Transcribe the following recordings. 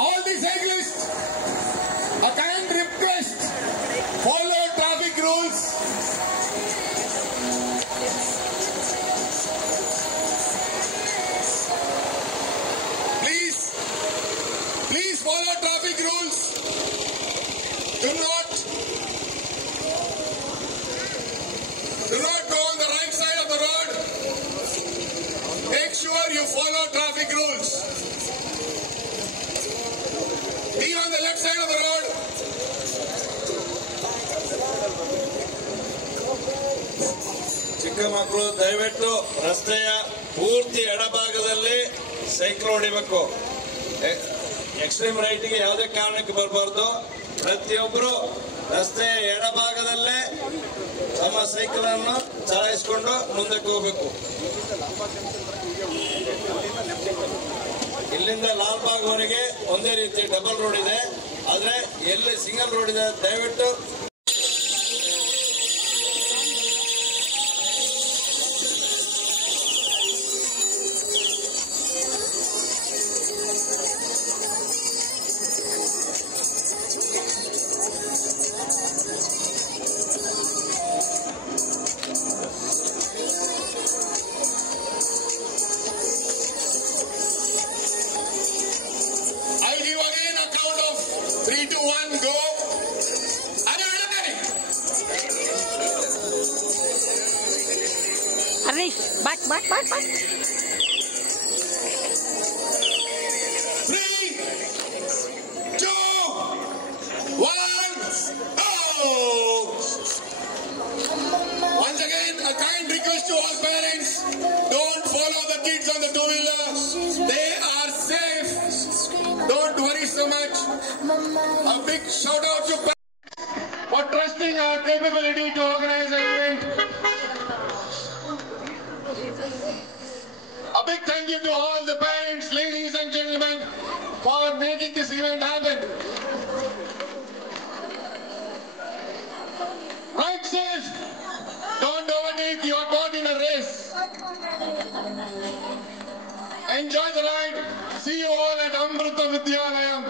All the cyclists, a kind request, follow traffic rules. Please follow traffic rules. Do not go on the right side of the road. Make sure you follow traffic rules. Be on the left side of the road. ಚಿಕ್ಕ ಮಕ್ಕಳು ದಯವಿಟ್ಟು ರಸ್ತೆಯ ಪೂರ್ತಿ ಎಡಭಾಗದಲ್ಲಿ cycle ಹೊಡಿಬೇಕು. Extreme ರೈಟ್ಗೆ ಯಾವುದೇ ಕಾರಣಕ್ಕೆ ಬರಬಾರ್ದು. ಪ್ರತಿಯೊಬ್ಬರು ರಸ್ತೆಯ ಎಡಭಾಗದಲ್ಲೇ ತಮ್ಮ ಸೈಕಲ್ ಅನ್ನು ಚಲಾಯಿಸಿಕೊಂಡು ಮುಂದಕ್ಕೆ ಹೋಗಬೇಕು. ಇಲ್ಲಿಂದ ಲಾಲ್ಬಾಗ್ವರೆಗೆ ಒಂದೇ ರೀತಿ ಡಬಲ್ ರೋಡ್ ಇದೆ, ಆದ್ರೆ ಎಲ್ಲಿ ಸಿಂಗಲ್ ರೋಡ್ ಇದೆ ದಯವಿಟ್ಟು go. Harish, back. 3, 2, 1, go! Once again, a kind request to all parents, don't follow the kids on the two-wheeler. They are safe. Don't worry so much. A big shout out to parents for trusting our capability to organize an event. A big thank you to all the parents, ladies and gentlemen, for making this event happen. Ride safe. Don't overtake. You are not in a race. Enjoy the ride. See you all at Amrita Vidyalayam.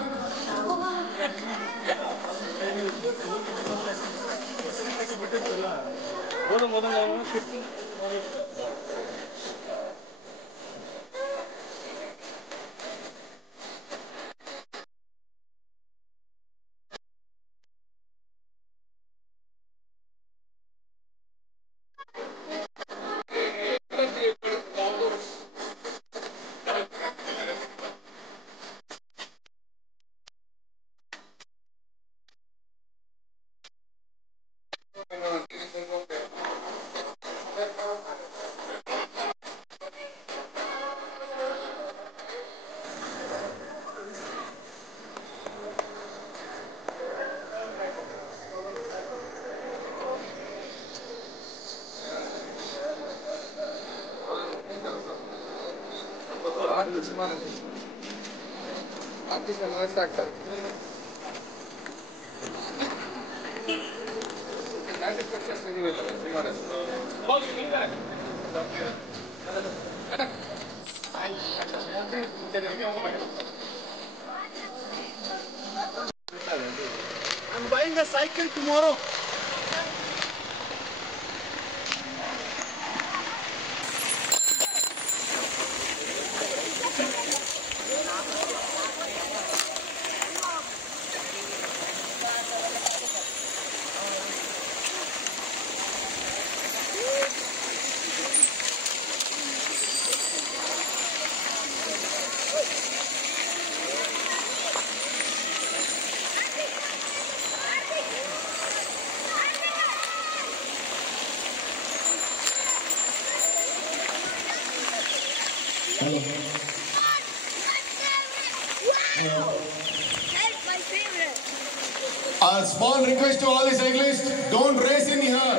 I'm buying a cycle tomorrow. That's my favorite. A small request to all the cyclists, don't race in here.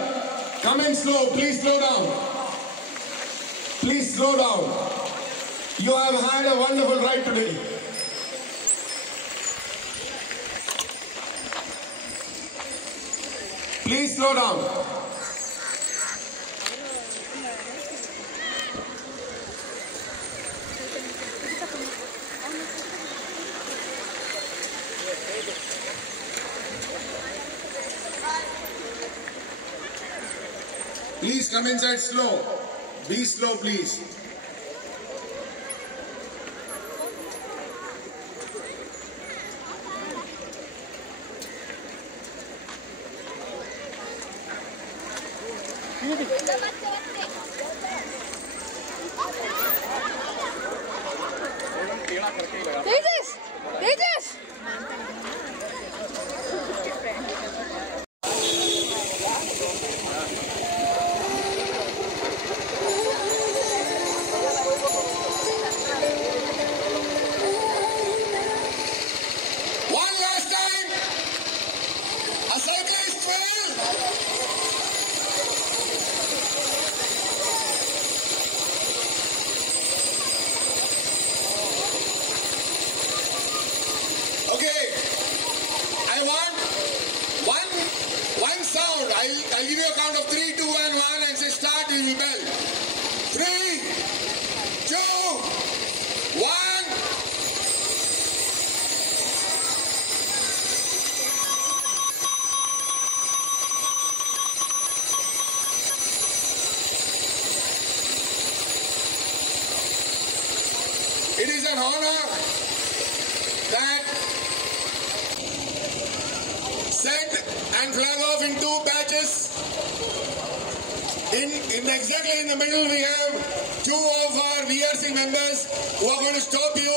Come in slow, please slow down. Please slow down. You have had a wonderful ride today. Please slow down. Please come inside slow. Be slow, please. Tejas! One last time. A cyclist fell. Okay. I want one sound. I'll give you a count of 3, 2, and 1 and say start, you will bell. 3, 2, 1. It is an honor that send and flag off in 2 batches. Exactly in the middle we have 2 of our VRC members who are going to stop you.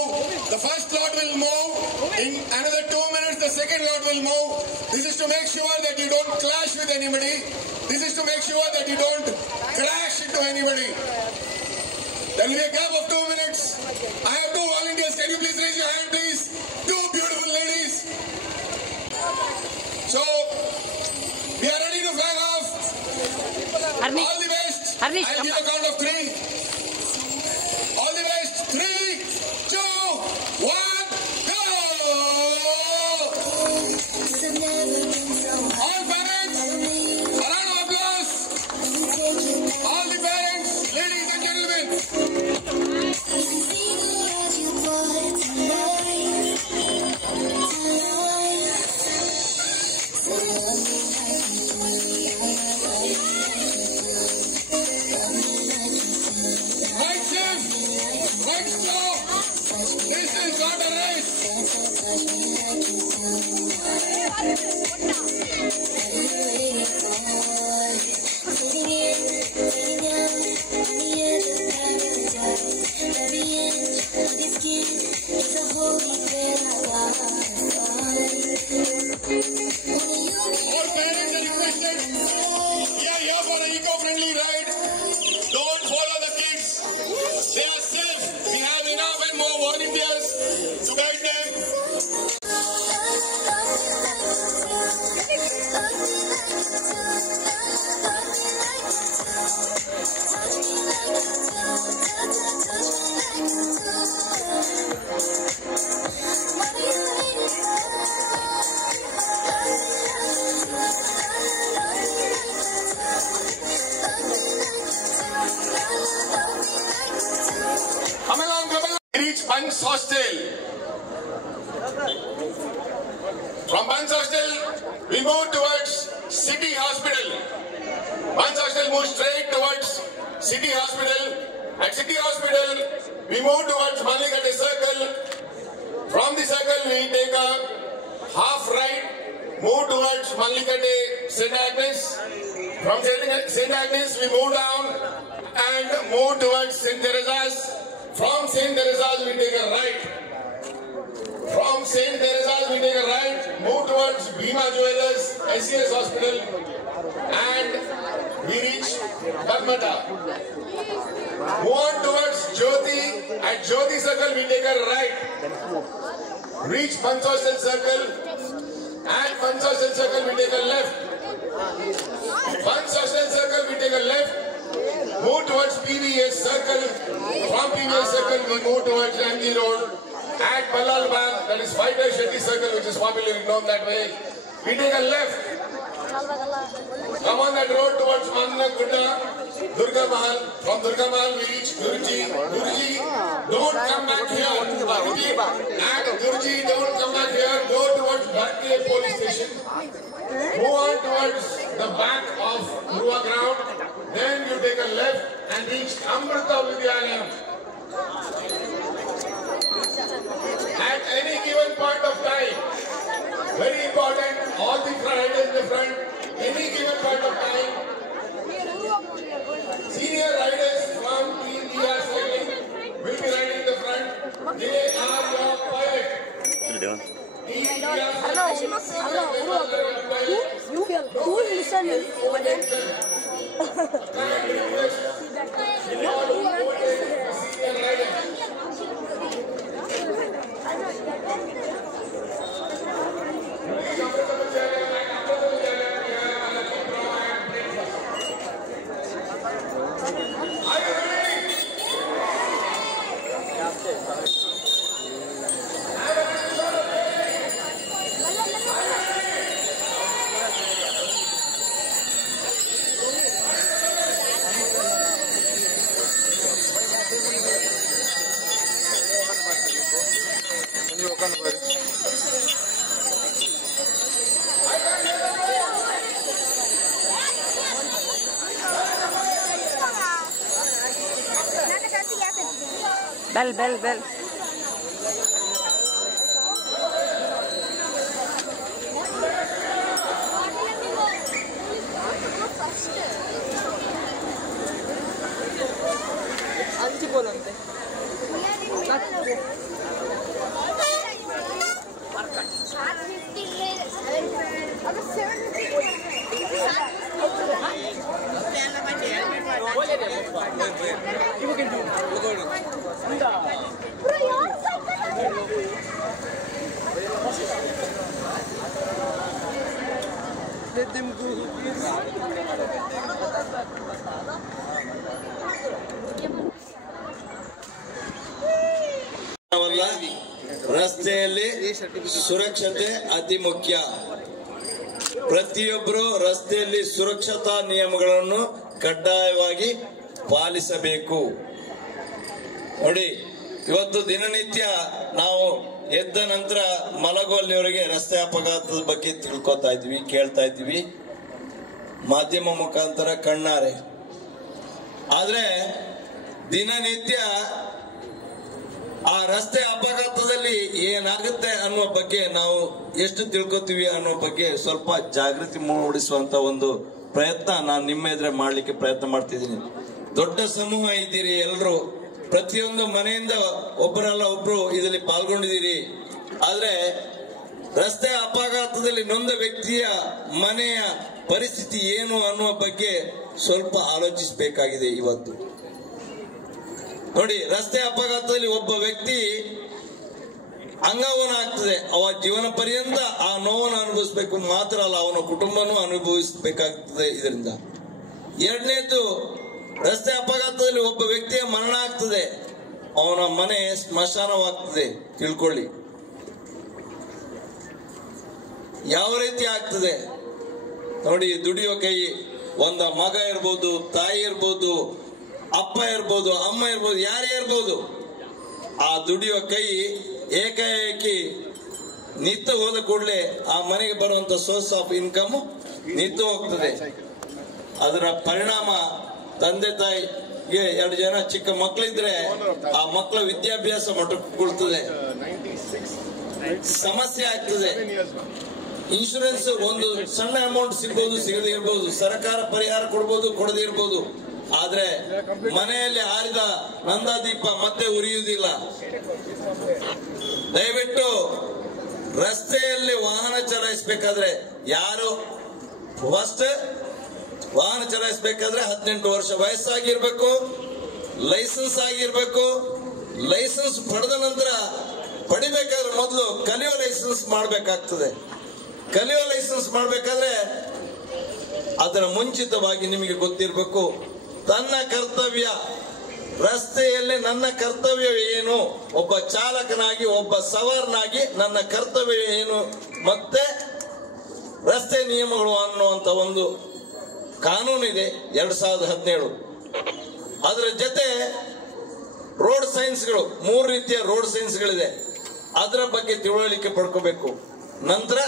The first lot will move. In another 2 minutes the second lot will move. This is to make sure that you don't clash with anybody. This is to make sure that you don't crash into anybody. There will be a gap of 2 minutes. I have 2 volunteers. Can you please raise your hand, please? 2 beautiful ladies. So, we are ready to flag off. All the best. I'll give a count of 3. All the best. 3, 2, 1, go! All parents, a round of applause. All the parents, ladies and gentlemen. Right shift, right stop. This is not a race. All parents are requested. We are here for an eco-friendly ride. Don't follow the kids. They are safe. We have enough and more volunteers to guide them. Come along, come along. We reach Bunce Hostel. From Bunce Hostel, we move towards City Hospital. Bunce Hostel moves straight towards City Hospital. At City Hospital, we move towards Malligate Circle. From the circle, we take a half right, move towards Malligate St. Agnes. From St. Agnes, we move down and move towards St. Teresa's. From St. Teresa's, we take a right. From St. Teresa's, we take a right, move towards Bhima Jewelers, SCS Hospital, and we reach Padmata. Move on towards Jyoti. At Jyoti Circle, we take a right. Reach Bunce Hostel Circle. At Bunce Hostel Circle, we take a left. Bunce Hostel Circle, we take a left. Move towards PVS Circle. From PVS Circle, we move towards Gandhi Road. At Balal Bagh, that is Fighter Shetty Circle, which is popularly known that way, we take a left. Come on that road towards Manna Gudda, Durga Mahal. From Durga Mahal, we reach Guruji. Guruji, don't come back here. At Guruji, don't come back here. Go towards Bhartiya Police Station. Move on towards the back of Murua Ground. There and reached Amrita Vidyalayam. At any given point of time, very important, all the riders in the front, any given point of time, senior riders from Team DR Cycling will be riding in the front. They are your pilot. Who is listening over there? Bell. Anti volante. Let them go. ರಸ್ತೆಯಲ್ಲಿ ಸುರಕ್ಷತೆ ಅತಿ ಮುಖ್ಯ. ಪ್ರತಿಯೊಬ್ಬರು ರಸ್ತೆಯಲ್ಲಿ ಸುರಕ್ಷತಾ ನಿಯಮಗಳನ್ನು ಕಡ್ಡಾಯವಾಗಿ ಪಾಲಿಸಬೇಕು. ನೋಡಿ, ಇವತ್ತು ದಿನನಿತ್ಯ ನಾವು ಎದ್ದ ನಂತರ ಮಲಗುವಲ್ಲಿವರೆಗೆ ರಸ್ತೆ ಅಪಘಾತದ ಬಗ್ಗೆ ತಿಳ್ಕೊತಾ ಇದ್ವಿ, ಕೇಳ್ತಾ ಇದ್ವಿ ಮಾಧ್ಯಮ ಮುಖಾಂತರ ಕಣ್ಣಾರೆ. ಆದ್ರೆ ದಿನನಿತ್ಯ ಆ ರಸ್ತೆ ಅಪಘಾತದಲ್ಲಿ ಏನಾಗುತ್ತೆ ಅನ್ನೋ ಬಗ್ಗೆ ನಾವು ಎಷ್ಟು ತಿಳ್ಕೊತೀವಿ ಅನ್ನೋ ಬಗ್ಗೆ ಸ್ವಲ್ಪ ಜಾಗೃತಿ ಮೂಡಿಸುವಂತ ಒಂದು ಪ್ರಯತ್ನ ನಾನು ನಿಮ್ಮ ಎದುರು ಮಾಡ್ಲಿಕ್ಕೆ ಪ್ರಯತ್ನ ಮಾಡ್ತಿದ್ದೀನಿ. ದೊಡ್ಡ ಸಮೂಹ ಇದ್ದೀರಿ ಎಲ್ಲರೂ, ಪ್ರತಿಯೊಂದು ಮನೆಯಿಂದ ಒಬ್ಬರಲ್ಲ ಒಬ್ರು ಇದರಲ್ಲಿ ಪಾಲ್ಗೊಂಡಿದ್ದೀರಿ. ಆದ್ರೆ ರಸ್ತೆ ಅಪಘಾತದಲ್ಲಿ ನೊಂದ ವ್ಯಕ್ತಿಯ ಮನೆಯ ಪರಿಸ್ಥಿತಿ ಏನು ಅನ್ನುವ ಬಗ್ಗೆ ಸ್ವಲ್ಪ ಆಲೋಚಿಸಬೇಕಾಗಿದೆ. ಇವತ್ತು ನೋಡಿ, ರಸ್ತೆ ಅಪಘಾತದಲ್ಲಿ ಒಬ್ಬ ವ್ಯಕ್ತಿ ಅಂಗವನ ಆಗ್ತದೆ, ಅವ ಜೀವನ ಪರ್ಯಂತ ಆ ನೋವನ್ನು ಅನುಭವಿಸಬೇಕು ಮಾತ್ರ ಅಲ್ಲ, ಅವನ ಕುಟುಂಬನೂ ಅನುಭವಿಸಬೇಕಾಗ್ತದೆ ಇದರಿಂದ. ಎರಡನೇದು, ರಸ್ತೆ ಅಪಘಾತದಲ್ಲಿ ಒಬ್ಬ ವ್ಯಕ್ತಿಯ ಮರಣ ಆಗ್ತದೆ, ಅವನ ಮನೆ ಸ್ಮಶಾನವಾಗ್ತದೆ. ತಿಳ್ಕೊಳ್ಳಿ ಯಾವ ರೀತಿ ಆಗ್ತದೆ ನೋಡಿ. ದುಡಿಯೋ ಕೈ, ಒಂದ ಮಗ ಇರ್ಬೋದು, ತಾಯಿ ಇರ್ಬೋದು, ಅಪ್ಪ ಇರ್ಬೋದು, ಅಮ್ಮ ಇರ್ಬೋದು, ಯಾರೇ ಇರ್ಬೋದು, ಆ ದುಡಿಯೋ ಕೈ ಏಕಾಏಕಿ ನಿಂತು ಹೋದ ಕೂಡಲೇ ಆ ಮನೆಗೆ ಬರುವಂತ ಸೋರ್ಸ್ ಆಫ್ ಇನ್ಕಮ್ ನಿಂತು ಹೋಗ್ತದೆ. ಅದರ ಪರಿಣಾಮ ತಂದೆ ತಾಯಿಗೆ 2 ಜನ ಚಿಕ್ಕ ಮಕ್ಕಳಿದ್ರೆ ಆ ಮಕ್ಕಳ ವಿದ್ಯಾಭ್ಯಾಸ ಮಟ್ಟಕೊಳ್ತದೆ, ಸಮಸ್ಯೆ ಆಗ್ತದೆ. ಇನ್ಶೂರೆನ್ಸ್ ಒಂದು ಸಣ್ಣ ಅಮೌಂಟ್ ಸಿಗ್ಬೋದು, ಸಿಗದೇ ಇರ್ಬೋದು, ಸರ್ಕಾರ ಪರಿಹಾರ ಕೊಡ್ಬೋದು, ಕೊಡದೇ ಇರ್ಬೋದು. ಆದ್ರೆ ಮನೆಯಲ್ಲಿ ಆರಿದ ನಂದಾದೀಪ ಮತ್ತೆ ಉರಿಯುವುದಿಲ್ಲ. ದಯವಿಟ್ಟು ರಸ್ತೆಯಲ್ಲಿ ವಾಹನ ಚಲಾಯಿಸಬೇಕಾದ್ರೆ ಯಾರು ಫಸ್ಟ್ ವಾಹನ ಚಲಾಯಿಸಬೇಕಾದ್ರೆ 18 ವರ್ಷ ವಯಸ್ಸಾಗಿರ್ಬೇಕು, ಲೈಸೆನ್ಸ್ ಆಗಿರ್ಬೇಕು. ಲೈಸೆನ್ಸ್ ಪಡೆದ ನಂತರ ಪಡಿಬೇಕಾದ್ರೆ ಮೊದಲು ಕಲಿಯೋ ಲೈಸೆನ್ಸ್ ಮಾಡಬೇಕಾಗ್ತದೆ. ಕಲಿಯೋ ಲೈಸೆನ್ಸ್ ಮಾಡಬೇಕಾದ್ರೆ ಅದರ ಮುಂಚಿತವಾಗಿ ನಿಮಗೆ ಗೊತ್ತಿರಬೇಕು ತನ್ನ ಕರ್ತವ್ಯ, ರಸ್ತೆಯಲ್ಲಿ ನನ್ನ ಕರ್ತವ್ಯ ಏನು, ಒಬ್ಬ ಚಾಲಕನಾಗಿ, ಒಬ್ಬ ಸವಾರನಾಗಿ ನನ್ನ ಕರ್ತವ್ಯ ಏನು, ಮತ್ತೆ ರಸ್ತೆ ನಿಯಮಗಳು ಅನ್ನುವಂತ ಒಂದು ಕಾನೂನು ಇದೆ 2017. ಅದರ ಜೊತೆ ರೋಡ್ ಸೈನ್ಸ್ಗಳು, 3 ರೀತಿಯ ರೋಡ್ ಸೈನ್ಸ್ಗಳಿದೆ, ಅದರ ಬಗ್ಗೆ ತಿಳುವಳಿಕೆ ಪಡ್ಕೋಬೇಕು. ನಂತರ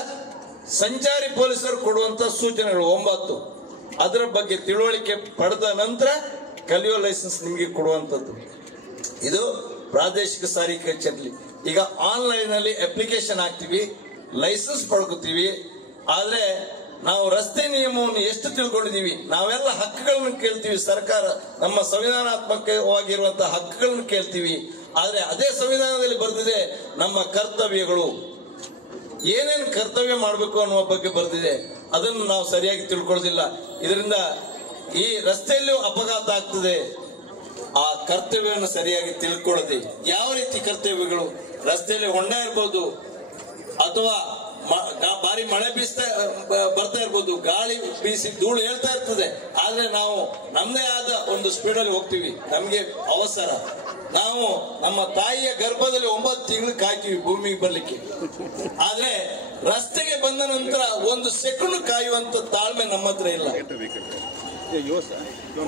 ಸಂಚಾರಿ ಪೊಲೀಸರು ಕೊಡುವಂತ ಸೂಚನೆಗಳು 9, ಅದರ ಬಗ್ಗೆ ತಿಳುವಳಿಕೆ ಪಡೆದ ನಂತರ ಕಲಿಯೋ ಲೈಸೆನ್ಸ್ ನಿಮಗೆ ಕೊಡುವಂಥದ್ದು. ಇದು ಪ್ರಾದೇಶಿಕ ಸಾರಿಗೆ ಕಚೇರಿ. ಈಗ ಆನ್ಲೈನ್ ಅಲ್ಲಿ ಅಪ್ಲಿಕೇಶನ್ ಹಾಕ್ತಿವಿ, ಲೈಸೆನ್ಸ್ ಪಡ್ಕೋತೀವಿ. ಆದ್ರೆ ನಾವು ರಸ್ತೆ ನಿಯಮವನ್ನು ಎಷ್ಟು ತಿಳ್ಕೊಂಡಿದೀವಿ? ನಾವೆಲ್ಲ ಹಕ್ಕುಗಳನ್ನು ಕೇಳ್ತೀವಿ, ಸರ್ಕಾರ ನಮ್ಮ ಸಂವಿಧಾನಾತ್ಮಕವಾಗಿರುವಂತಹ ಹಕ್ಕುಗಳನ್ನು ಕೇಳ್ತೀವಿ. ಆದ್ರೆ ಅದೇ ಸಂವಿಧಾನದಲ್ಲಿ ಬರೆದಿದೆ ನಮ್ಮ ಕರ್ತವ್ಯಗಳು, ಏನೇನು ಕರ್ತವ್ಯ ಮಾಡಬೇಕು ಅನ್ನುವ ಬಗ್ಗೆ ಬರೆದಿದೆ. ಅದನ್ನು ನಾವು ಸರಿಯಾಗಿ ತಿಳ್ಕೊಳ್ಳೋದಿಲ್ಲ. ಇದರಿಂದ ಈ ರಸ್ತೆಯಲ್ಲೂ ಅಪಘಾತ ಆಗ್ತದೆ. ಆ ಕರ್ತವ್ಯವನ್ನು ಸರಿಯಾಗಿ ತಿಳ್ಕೊಳ್ಳದೆ ಯಾವ ರೀತಿ ಕರ್ತವ್ಯಗಳು, ರಸ್ತೆಯಲ್ಲಿ ಹೊಂಡ ಇರ್ಬೋದು ಅಥವಾ ಭಾರಿ ಮಳೆ ಬರ್ತಾ ಇರ್ಬೋದು, ಗಾಳಿ ಬೀಸಿ ಧೂಳು ಹೇಳ್ತಾ ಇರ್ತದೆ. ಆದ್ರೆ ನಾವು ನಮ್ದೇ ಆದ ಒಂದು ಸ್ಪೀಡಲ್ಲಿ ಹೋಗ್ತೀವಿ. ನಮ್ಗೆ ಅವಸರ. ನಾವು ನಮ್ಮ ತಾಯಿಯ ಗರ್ಭದಲ್ಲಿ 9 ತಿಂಗಳು ಕಾಯ್ತೀವಿ ಭೂಮಿಗೆ ಬರ್ಲಿಕ್ಕೆ. ಆದ್ರೆ ರಸ್ತೆಗೆ ಬಂದ ನಂತರ 1 ಸೆಕೆಂಡ್ ಕಾಯುವಂತ ತಾಳ್ಮೆ ನಮ್ಮ ಹತ್ರ ಇಲ್ಲ.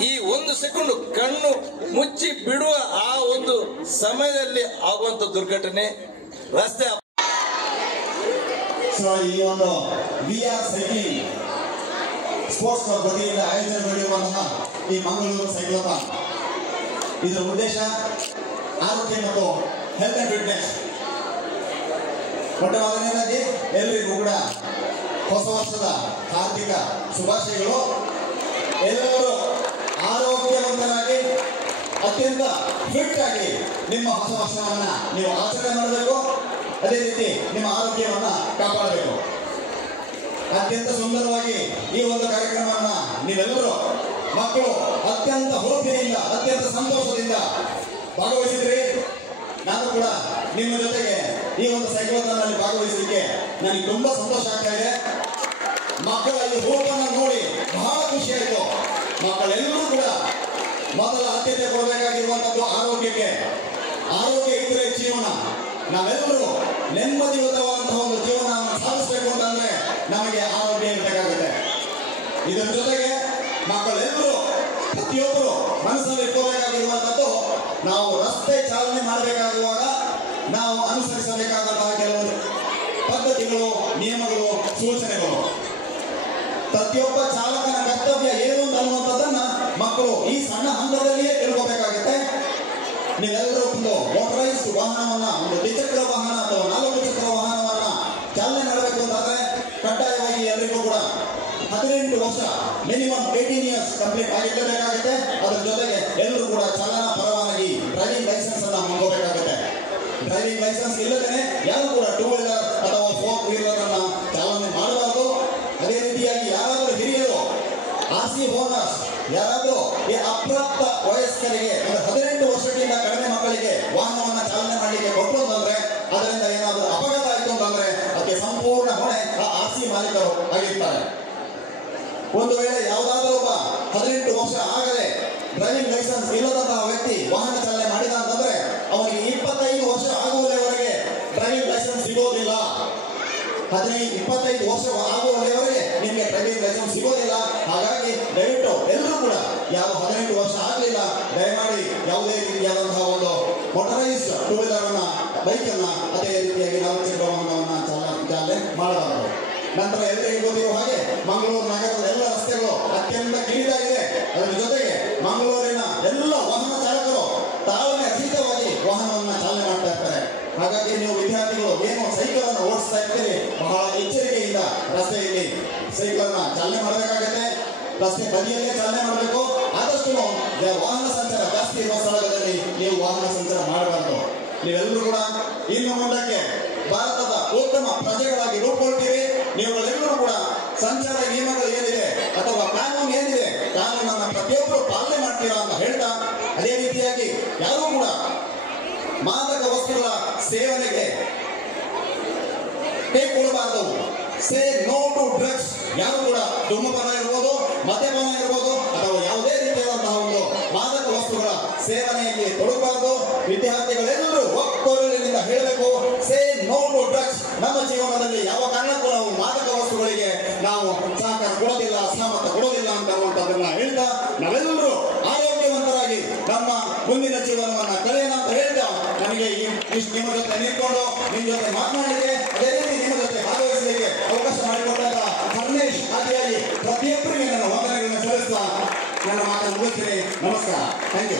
ಈ 1 ಸೆಕೆಂಡ್ ಕಣ್ಣು ಮುಚ್ಚಿ ಬಿಡುವ ಆ ಒಂದು ಸಮಯದಲ್ಲಿ ಆಗುವಂತ ದುರ್ಘಟನೆ ರಸ್ತೆ. ಈ ಒಂದು VR ಸೈಕ್ಲಿಂಗ್ ಸ್ಪೋರ್ಟ್ಸ್ ಕ್ಲಬ್ ವತಿಯಿಂದ ಆಯೋಜನೆ ಮಾಡಿರುವಂತಹ ಈ ಮಂಗಳೂರು ಸೈಕ್ಲಥಾನ್, ಇದರ ಉದ್ದೇಶ ಆರೋಗ್ಯ ಮತ್ತು ಹೆಲ್ತ್ ಅಂಡ್ ಫಿಟ್ನೆಸ್. ಮೊಟ್ಟಮೊದಲನೇದಾಗಿ ಎಲ್ಲರಿಗೂ ಕೂಡ ಹೊಸ ವರ್ಷದ ಹಾರ್ದಿಕ ಶುಭಾಶಯಗಳು. ಎಲ್ಲರೂ ಆರೋಗ್ಯವಂತರಾಗಿ ಅತ್ಯಂತ ಫಿಟ್ ಆಗಿ ನಿಮ್ಮ ಹೊಸ ವರ್ಷವನ್ನ ನೀವು ಆಚರಣೆ ಮಾಡಬೇಕು. ಅದೇ ರೀತಿ ನಿಮ್ಮ ಆರೋಗ್ಯವನ್ನ ಕಾಪಾಡಬೇಕು. ಅತ್ಯಂತ ಸುಂದರವಾಗಿ ಈ ಒಂದು ಕಾರ್ಯಕ್ರಮವನ್ನ ನೀವೆಲ್ಲರೂ ಮಕ್ಕಳು ಅತ್ಯಂತ ಹುರುಪಿನಿಂದ ಅತ್ಯಂತ ಸಂತೋಷದಿಂದ ಭಾಗವಹಿಸಿದ್ರಿ. ನಾನು ಕೂಡ ನಿಮ್ಮ ಜೊತೆಗೆ ಈ ಒಂದು ಸೈಕ್ಲೋಥಾನ್ನಲ್ಲಿ ಭಾಗವಹಿಸಲಿಕ್ಕೆ ನನಗೆ ತುಂಬಾ ಸಂತೋಷ ಆಗ್ತಾ ಇದೆ. ಮಕ್ಕಳ ಈ ಹುರುಪನ್ನು ನೋಡಿ ಬಹಳ ಖುಷಿ ಆಯಿತು. ಮಕ್ಕಳೆಲ್ಲರೂ ಕೂಡ ಮೊದಲ ಆದ್ಯತೆ ಕೊಡಬೇಕಾಗಿರುವಂತದ್ದು ಆರೋಗ್ಯಕ್ಕೆ. ಆರೋಗ್ಯ ಇದ್ರೆ ಜೀವನ. ನಾವೆಲ್ಲರೂ ನೆಮ್ಮದಿಯುತವಾದಂತಹ ಒಂದು ಜೀವನವನ್ನು ಸಾಧಿಸಬೇಕು ಅಂತಂದ್ರೆ ನಮಗೆ ಆರೋಗ್ಯ ಇರಬೇಕಾಗುತ್ತೆ. ಇದರ ಜೊತೆಗೆ ಮಕ್ಕಳೆಲ್ಲರೂ ಪ್ರತಿಯೊಬ್ಬರು ಮನಸ್ಸಲ್ಲಿ ಇಟ್ಕೋಬೇಕಾಗಿರುವಂತದ್ದು, ನಾವು ರಸ್ತೆ ಚಾಲನೆ ಮಾಡಬೇಕಾಗುವಾಗ ನಾವು ಅನುಸರಿಸಬೇಕಾದಂತಹ ಕೆಲವು ಪದ್ಧತಿಗಳು, ನಿಯಮಗಳು, ಸೂಚನೆಗಳು. ಪ್ರತಿಯೊಬ್ಬ ಚಾಲಕನ ಕರ್ತವ್ಯ ಏನು ಅನ್ನುವಂಥದ್ದನ್ನ ಮಕ್ಕಳು ಈ ಸಣ್ಣ ಹಂತದಲ್ಲಿಯೇ ತಿಳ್ಕೋಬೇಕಾಗುತ್ತೆ. ನೀವೆಲ್ಲರೂ ಒಂದು ಮೋಟರೈಸ್ಡ್ ವಾಹನವನ್ನ, ಒಂದು ದ್ವಿಚಕ್ರ ವಾಹನ ಅಥವಾ 4 ಚಕ್ರ ವಾಹನವನ್ನ ಚಾಲನೆ ಮಾಡಬೇಕು ಅಂತಾದ್ರೆ ಕಡ್ಡಾಯವಾಗಿ ಎಲ್ಲರಿಗೂ ಕೂಡ 18 ವರ್ಷ ಮಿನಿಮಮ್ 18 ಇಯರ್ಸ್ ಕಂಪ್ಲೀಟ್ ಆಗಿರಬೇಕಾಗುತ್ತೆ. ಅದರ ಜೊತೆಗೆ ಎಲ್ಲರೂ ಕೂಡ ಚಾಲನಾ ಪರವಾನಗಿ ಡ್ರೈವಿಂಗ್ ಲೈಸೆನ್ಸ್ ಅನ್ನ ಹೊಂದಬೇಕಾಗುತ್ತೆ. ಡ್ರೈವಿಂಗ್ ಲೈಸೆನ್ಸ್ ಇಲ್ಲದೇ ಯಾರು ಕೂಡ 2 ವೀಲರ್ ಅಥವಾ 4 ವೀಲರ್ ಅನ್ನ ಚಾಲನೆ ಮಾಡಬಾರದು. ಅದೇ ರೀತಿಯಾಗಿ ಯಾರಾದರೂ ಹಿರಿಯರು, RC ಓನರ್ಸ್ ಯಾರಾದರೂ ಈ ಅಪ್ರಾಪ್ತ ವಯಸ್ಕರಿಗೆ 18 ವರ್ಷಕ್ಕಿಂತ ಕಡಿಮೆ ಮಕ್ಕಳಿಗೆ ವಾಹನವನ್ನ ಚಾಲನೆ ಮಾಡಲಿಕ್ಕೆ ಕೊಟ್ಟರು ಅಂತಂದ್ರೆ, ಅದರಿಂದ ಏನಾದರೂ ಅಪಘಾತ ಆಯಿತು ಅಂತಂದ್ರೆ ಅದಕ್ಕೆ ಸಂಪೂರ್ಣ ಹೊಣೆ ಆ RC ಮಾಲೀಕರು ಆಗಿರ್ತಾರೆ. ಒಂದು ವೇಳೆ ಯಾವುದಾದ್ರೂ ಒಬ್ಬ 18 ವರ್ಷ ಆಗದೆ ಡ್ರೈವಿಂಗ್ ಲೈಸೆನ್ಸ್ ಇಲ್ಲದಂತಹ ವ್ಯಕ್ತಿ ವಾಹನ ಚಾಲನೆ ಮಾಡಿದ ಅಂತಂದ್ರೆ ಅವನಿಗೆ 25 ವರ್ಷ ಆಗುವವರೆಗೆ ಡ್ರೈವಿಂಗ್ ಲೈಸೆನ್ಸ್ ಸಿಗೋದಿಲ್ಲ. 25 ವರ್ಷ ಆಗುವವರೆಗೆ ನಿಮಗೆ ಡ್ರೈವಿಂಗ್ ಲೈಸೆನ್ಸ್ ಸಿಗೋದಿಲ್ಲ. ಹಾಗಾಗಿ ದಯವಿಟ್ಟು ಎಲ್ಲರೂ ಕೂಡ ಯಾರು 18 ವರ್ಷ ಆಗಲಿಲ್ಲ, ದಯಮಾಡಿ ಯಾವುದೇ ರೀತಿಯಾದಂತಹ ಒಂದು ಮೋಟರೈಸ್ಡ್ 2 ವೀಲರ್ ಅನ್ನ, ಬೈಕ್ ಅನ್ನ, ಅದೇ ರೀತಿಯಾಗಿ 4 ಚಕ್ರ ವಾಹನವನ್ನ ಚಾಲನೆ ಮಾಡಬಾರದು. ನಂತರ ಎಲ್ಲರಿಗೂ ಗೊತ್ತಿರುವ ಹಾಗೆ ಮಂಗಳೂರು ನಗರದ ಎಲ್ಲ ರಸ್ತೆಗಳು ಅತ್ಯಂತ ಕಿರಿದಾಗಿದೆ. ಅದರ ಜೊತೆಗೆ ಮಂಗಳೂರಿನ ಎಲ್ಲ ವಾಹನ ಚಾಲಕರು ತಾಳ್ಮೆ ಅತೀತವಾಗಿ ವಾಹನವನ್ನ ಚಾಲನೆ ಮಾಡ್ತಾ ಇರ್ತಾರೆ. ಹಾಗಾಗಿ ನೀವು ವಿದ್ಯಾರ್ಥಿಗಳು ಏನು ಸೈಕಲ್ ಅನ್ನು ಓಡಿಸ್ತಾ ಇರ್ತೀರಿ, ಬಹಳ ಎಚ್ಚರಿಕೆಯಿಂದ ರಸ್ತೆಯಲ್ಲಿ ಸೈಕಲ್ ಅನ್ನ ಚಾಲನೆ ಮಾಡಬೇಕಾಗುತ್ತೆ. ರಸ್ತೆ ಬದಿಯಲ್ಲೇ ಚಾಲನೆ ಮಾಡಬೇಕು. ಆದಷ್ಟು ವಾಹನ ಸಂಚಾರ ಜಾಸ್ತಿ ಇರುವ ಸ್ಥಳಗಳಲ್ಲಿ ನೀವು ವಾಹನ ಸಂಚಾರ ಮಾಡಬಾರದು. ನೀವೆಲ್ಲರೂ ಕೂಡ ಇನ್ನು ಮುಂದಕ್ಕೆ ಭಾರತದ ಉತ್ತಮ ಪ್ರಜೆಗಳಾಗಿ ರೂಪುಗೊಳ್ತೀರಿ. ನೀವುಗಳೆಲ್ಲರೂ ಕೂಡ ಸಂಚಾರ ನಿಯಮಗಳು ಏನಿದೆ ಅಥವಾ ಕಾನೂನು ಏನಿದೆ, ಕಾನೂನನ್ನ ಪ್ರತಿಯೊಬ್ಬರು ಪಾಲನೆ ಮಾಡ್ತೀರಾ ಅಂತ ಹೇಳ್ತಾ, ಅದೇ ರೀತಿಯಾಗಿ ಯಾರೂ ಕೂಡ ಮಾದಕ ವಸ್ತುಗಳ ಸೇವನೆಗೆ ಕೈ ಕೊಡಬಾರದು. Say no to drugs. ಯಾರು ಕೂಡ ಧೂಮಪಾನ ಇರ್ಬೋದು, ಮದ್ಯಪಾನ ಇರ್ಬೋದು ಅಥವಾ ಯಾವುದೇ ರೀತಿಯಾದಂತಹ ಒಂದು ಮಾದಕ ವಸ್ತುಗಳ ಸೇವನೆಯಲ್ಲಿ ತೊಡಗಬಾರದು. ವಿದ್ಯಾರ್ಥಿಗಳೆಲ್ಲರೂ ಒಕ್ಕೊರಲಿನಿಂದ ಹೇಳಬೇಕು, ಸೇ ನೋ ಟು ಡ್ರಗ್ಸ್. ನಮ್ಮ ಜೀವನದಲ್ಲಿ ಯಾವ ಕಾರಣಕ್ಕೂ ನಾವು ಮಾದಕ ವಸ್ತುಗಳಿಗೆ ನಾವು ಸಹಕಾರ ಕೊಡೋದಿಲ್ಲ, ಸಹಮತ ಕೊಡೋದಿಲ್ಲ ಅಂತನ್ನುವಂಥದ್ದನ್ನ ಹೇಳ್ತಾ ನಾವೆಲ್ಲರೂ ಆರೋಗ್ಯವಂತರಾಗಿ ನಮ್ಮ ಮುಂದಿನ ಜೀವನವನ್ನ ಕಳೆಯೋಣ ಅಂತ ಹೇಳ್ತಾ, ನನಗೆ ಇಷ್ಟು ನಿಮ್ಮ ಜೊತೆ ನಿಂತ್ಕೊಂಡು ನಿಮ್ಮ ಜೊತೆ ಮಾತನಾಡಲಿಕ್ಕೆ, ಅದೇ ರೀತಿ ನಿಮ್ಮ ಜೊತೆ ಭಾಗವಹಿಸಲಿಕ್ಕೆ ಅವಕಾಶ ಮಾಡಿಕೊಟ್ಟಾಗ ಹರ್ನೇಶ್ ಆದಿಯಾಗಿ ಪ್ರತಿಯೊಬ್ಬರಿಗೆ ನನ್ನ ವಂದನೆಗಳನ್ನು ಸಲ್ಲಿಸ್ತಾ ನನ್ನ ಮಾತನ್ನು ಮುಗಿಸ್ತೀನಿ. ನಮಸ್ಕಾರ. Thank you.